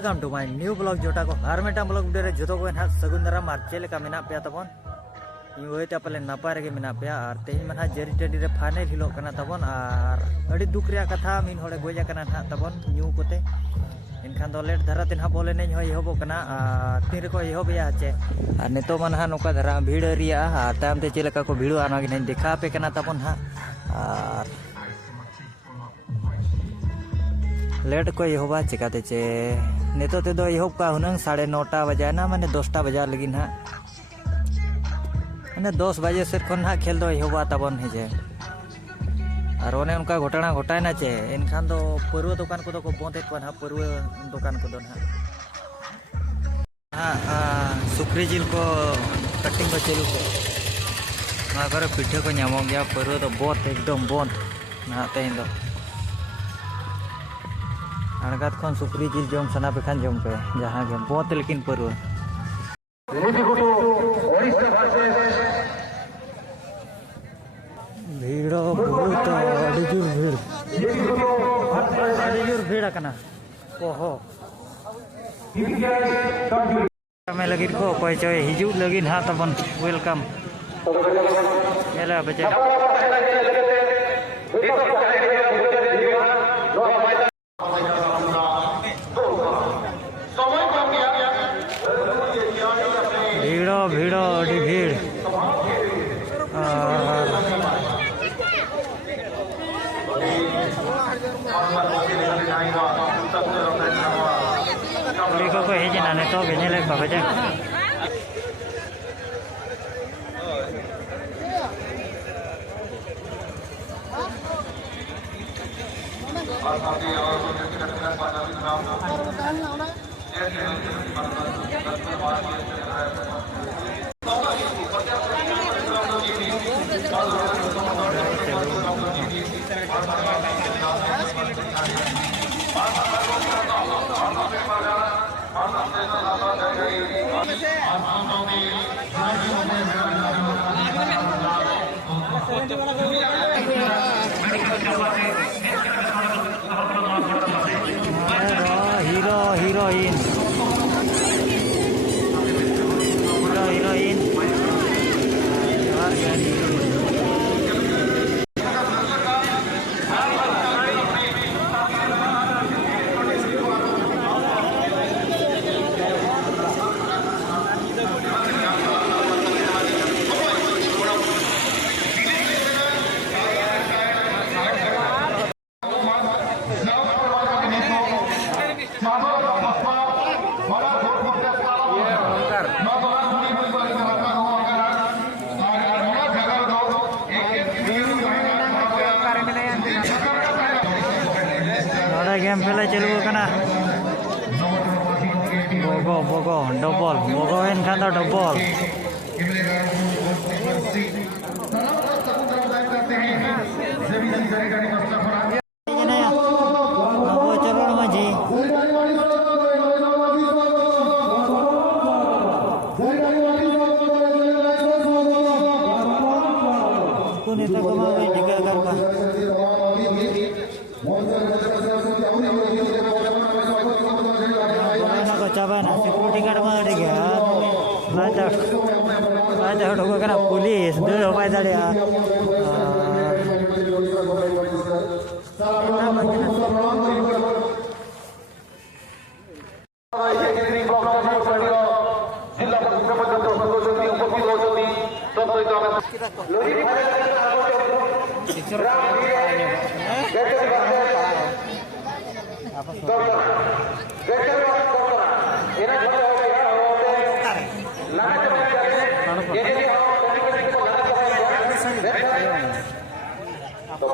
welcome to my new blog जोटा को हर Meta blog video रे जो को ना सगुंदरा मार्चेल का मेना पे तबन इवते पले नापाय रे मेना पे और तेज में जरी टडी रे फाइनल हिलो कना तबन और अड़ी दुख रे कथा मिन होड़े गोजा कना ना तबन न्यू कोते इनखान दो लेट धरा तिन बोले नहीं हो एहबो कना तीन को एहबिया चे और नितो मन हा नोका धरा भीड़ रिया और ताम ते चेलका को भीड़ आना कि देखा पे कना तबन हा और लेट को एहबा चिकाते चे नितो ते दो एहब का हुनंग 9:30 बजे ना माने 10टा बजा लगी ना माने 10 बजे से खन हा खेल दो एहबा तबन हेजे और ओने उनका घटना घटायना चे इनखान दो परुआ दुकान को को बंद को ना परुआ दुकान को ना सुक्री जिल को कटिंग को चलू को ना करे पिठे को नामो गया परुआ तो बहुत एकदम बंद ना तेन दो अणगात खन सुक्री जिल जम सना पे खान जम पे जहां के बहुत लेकिन परुआ भीड़ बहुत जोर भीड़ कना ओहो मैं लगी को कोई चोय हिजू लगी हा तबन वेलकम मेला बजे भीड़ अड़ी भीड़ को हेजना ने तो बेनेले बाबा हीरोइन गेम खेला चलू कना बोगो बोगो डबल बोगो इनखान तो डबल चरण माझी कोणी तो कमावे टिका करता चाबाना सिक्योरिटी गार्ड में अड़ी गया लाइट हटो कना पुलिस दो होबाय दाड़िया तो